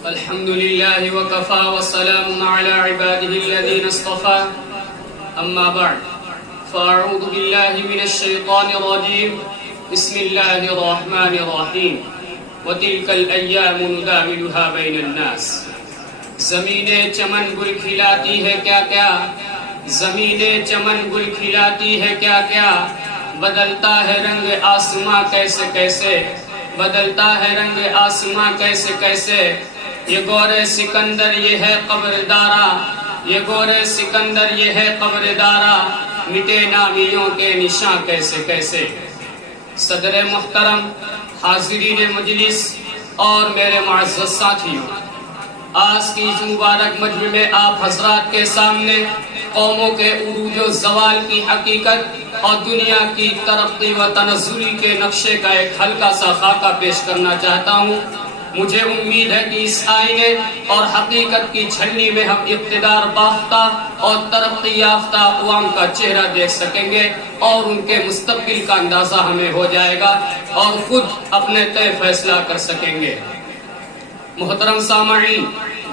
الحمد لله وكفى والسلام على عباده الذين اصطفى أما بعد فأعوذ بالله من الشيطان الرجيم بسم الله الرحمن الرحيم وتلك الأيام نداولها بين الناس. زمینیں چمن گل کھلاتی ہے کیا کیا، زمینیں چمن گل کھلاتی ہے کیا کیا، بدلتا ہے رنگ آسماں کیسے کیسے، بدلتا ہے رنگ آسماں کیسے کیسے. یہ گورے سکندر یہ ہے قبر دارا، یہ گورے سکندر یہ ہے قبر دارا، مٹے نامیوں کے نشاں کیسے کیسے. صدر محترم، حاضرین مجلس اور میرے معزز ساتھیوں، آج کی اس مبارک مجمع میں آپ حضرات کے سامنے قوموں کے عروج و زوال کی حقیقت اور دنیا کی ترقی و تنزلی کے نقشے کا ایک ہلکا سا خاکہ پیش کرنا چاہتا ہوں. مجھے امید ہے کہ اس آئینے اور حقیقت کی چھلنی میں ہم اقتدار بافتہ اور ترقی یافتہ اقوام کا چہرہ دیکھ سکیں گے اور ان کے مستقبل کا اندازہ ہمیں ہو جائے گا اور خود اپنے طے فیصلہ کر سکیں گے. محترم سامعین،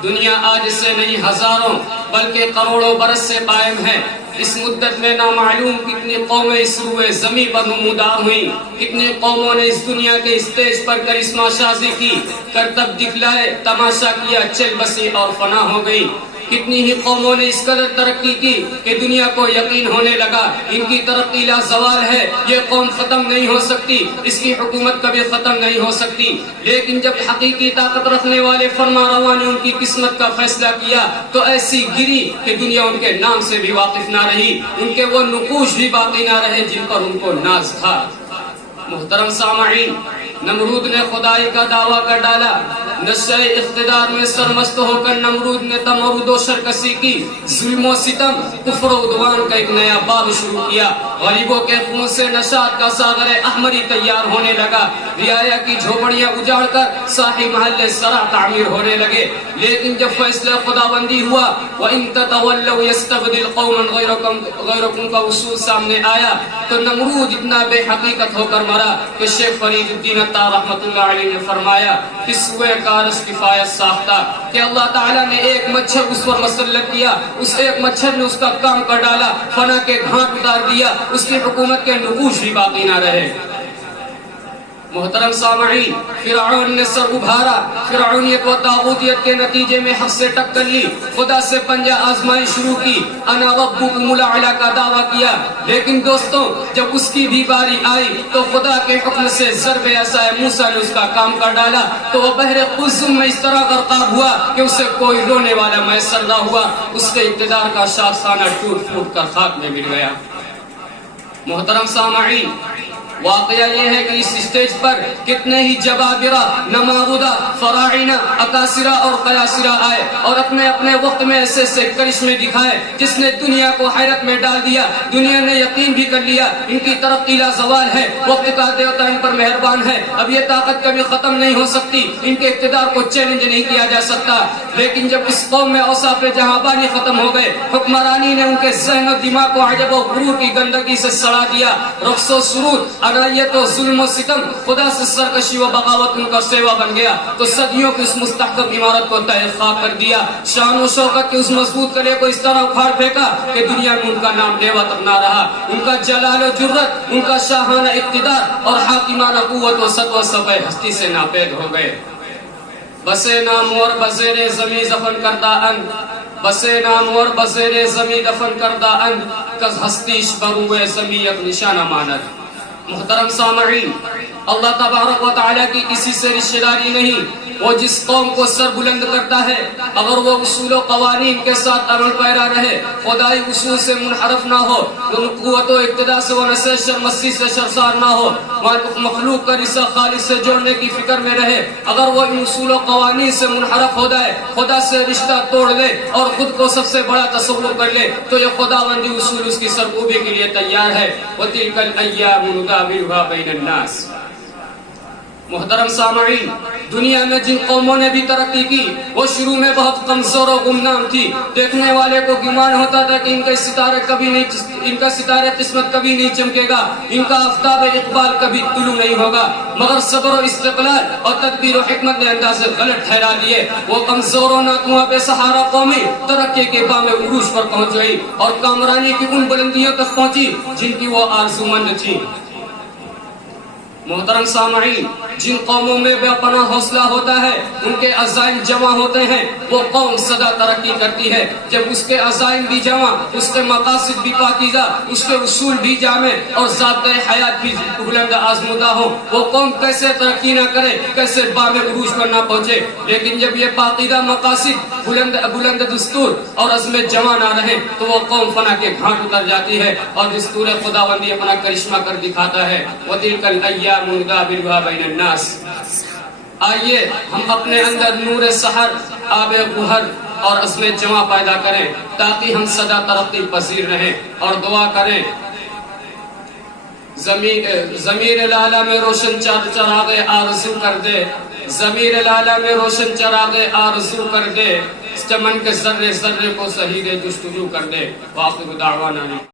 دنیا آج سے نہیں ہزاروں بلکہ کروڑوں برس سے قائم ہے. اس مدت میں نامعلوم کتنی قومیں اس روئے زمین پر نمودار ہوئیں، کتنی قوموں نے اس دنیا کے اسٹیج پر کرشمہ سازی کی، کرتب دکھلائے، تماشا کیا، چل بسی اور فنا ہو گئی. کتنی ہی قوموں نے اس قدر ترقی کی کہ دنیا کو یقین ہونے لگا ان کی ترقی لا زوال ہے، یہ قوم ختم نہیں ہو سکتی، اس کی حکومت کبھی ختم نہیں ہو سکتی. لیکن جب حقیقی طاقت رکھنے والے فرما رواں نے ان کی قسمت کا فیصلہ کیا تو ایسی گری کہ دنیا ان کے نام سے بھی واقف نہ رہی، ان کے وہ نقوش بھی باقی نہ رہے جن پر ان کو ناز تھا. محترم سامعین، نمرود نے خدائی کا دعویٰ کر ڈالا. نشہ اقتدار میں سرمست ہو کر نمرود نے تمرد و سرکشی کی، ظلم و ستم، کفر و عدوان کا ایک نیا باب شروع کیا. غریبوں کے خون سے نشاط کا ساغر احمری تیار ہونے لگا. رعایا کی جھوپڑیاں اجاڑ کر صاحب محلے سرا تعمیر ہونے لگے. لیکن جب فیصلہ خداوندی ہوا وَإِن تَتَوَلَّوْا يَسْتَبْدِلْ قَوْمًا غَيْرَكُمْ کا اصول سامنے آیا تو نمرود اتنا بے حقیقت ہو کر مرا کہ شیخ فرید الدین عطار رحمۃ اللہ علیہ نے فرمایا کسوے کارش کفایت ساختہ کہ اللہ تعالیٰ نے ایک مچھر اس پر مسلط کیا، اس ایک مچھر نے اس کا کام کر ڈالا، فنا کے گھاٹ اتار دیا، اس کی حکومت کے نقوش بھی باقی نہ رہے. محترم سامعین، فرعون نے سر ابھارا، فرعونیت و طاغوتیت کے نتیجے میں حق سے ٹکر لی، خدا سے پنجہ آزمائی شروع کی، انا ربکم الاعلی کا دعویٰ کیا. لیکن دوستوں، جب اس کی بھی باری آئی تو خدا کے حکم سے ضرب عصا موسیٰ نے اس کا کام کر ڈالا تو وہ بحر قلزم میں اس طرح غرقاب ہوا کہ اسے کوئی رونے والا میسر نہ ہوا. اس کے اقتدار کا شاخسانہ ٹوٹ پھوٹ کر خاک میں مل گیا. محترم سامعین، واقعہ یہ ہے کہ اس اسٹیج پر کتنے ہی جبابرہ، نمارودہ، فراعنہ، اکاسرہ اور قیاسرہ آئے اور اپنے اپنے وقت میں ایسے ایسے کرشمے دکھائے جس نے دنیا کو حیرت میں ڈال دیا. دنیا نے یقین بھی کر لیا ان کی ترقی لا زوال ہے، وقت کا دیوتا ان پر مہربان ہے، اب یہ طاقت کبھی ختم نہیں ہو سکتی، ان کے اقتدار کو چیلنج نہیں کیا جا سکتا. لیکن جب اس قوم میں اوصاف جہاں بانی ختم ہو گئے، حکمرانی نے ان کے ذہن و دماغ کو عجب و غرور کی گندگی سے سڑا دیا. رقص و سرود، انائیت و ظلم و ستم، خدا سے سرکشی و بغاوت ان کا سیوا بن گیا تو صدیوں کی اس مستحکم عمارت کو تہہ خاک کر دیا. شان و شوکت کے اس مضبوط قلعے کو اس طرح اکھاڑ پھینکا کہ دنیا میں ان کا نام لیوا تک نہ رہا. ان کا جلال و جرت، ان کا شاہانہ اقتدار اور حاکمانہ قوت و سطو و صفحہ ہستی سے ناپید ہو گئے. بسے نام اور بزیر زمیں دفن کردہ اند، بسے نام اور بزیر زمیں دفن کردہ اند، کز ہستیش بروئے زمیں یک نشانہ ماند. محترم سامعین، اللہ تبارک و تعالیٰ کی کسی سے رشتہ داری نہیں. وہ جس قوم کو سر بلند کرتا ہے اگر وہ اصول و قوانین کے ساتھ عمل پیرا رہے، خدائی اصول سے منحرف نہ ہو، قوت و اقتدار سے وہ نشے شرمستی سے شرسار نہ ہو، مخلوق کا رشتہ خالق سے جوڑنے کی فکر میں رہے، اگر وہ ان اصول و قوانین سے منحرف ہو جائے، خدا سے رشتہ توڑ لے اور خود کو سب سے بڑا تصور کر لے تو یہ خداوندی اصول اس کی سرکوبی کے لیے تیار ہے. وَتِلْكَ الْأَيَّامُ نُدَاوِلُهَا بَيْنَ النَّاسِ. محترم سامعین، دنیا میں جن قوموں نے بھی ترقی کی وہ شروع میں بہت کمزور و گمنام تھی. دیکھنے والے کو گمان ہوتا تھا کہ ان کا ستارے قسمت کبھی نہیں چمکے گا، ان کا آفتاب اقبال کبھی طلوع نہیں ہوگا. مگر صبر و استقلال اور تدبیر و حکمت نے اندازے غلط ٹھہرا دیے. وہ کمزور و ناتواں بے سہارا قومی ترقی کے بام عروج پر پہنچ گئی اور کامرانی کی ان بلندیوں تک پہنچی جن کی وہ آرزومند تھی. محترم سامعین، جن قوموں میں بے پناہ حوصلہ ہوتا ہے، ان کے عزائم جمع ہوتے ہیں، وہ قوم سدا ترقی کرتی ہے. جب اس کے عزائم بھی جمع، اس کے مقاصد بھی پاکیزہ، اس کے اصول بھی جامع اور ضابطۂ حیات بھی بلند آزمودہ ہو، وہ قوم کیسے ترقی نہ کرے، کیسے بام عروج پر نہ پہنچے. لیکن جب یہ پاکیزہ مقاصد، بلند دستور اور عزم جمع نہ رہے تو وہ قوم فنا کے گھاٹ اتر جاتی ہے اور دستور خداوندی اپنا کرشمہ کر دکھاتا ہے. وَتِلْكَ الْأَيَّامُ نُدَاوِلُهَا بَيْنَ النَّاسِ. آئیے ہم اپنے اندر نور سحر، آب گوہر اور عزم جمع پیدا کریں تاکہ ہم سدا ترقی پذیر رہیں، اور دعا کریں ضمیر لالہ میں روشن چراغ آرزو کر دے، ضمیر لالہ میں روشن چراغ آرزو کر دے، چمن کے ذرے ذرے کو شہید جستجو کر دے. وآخر دعوانا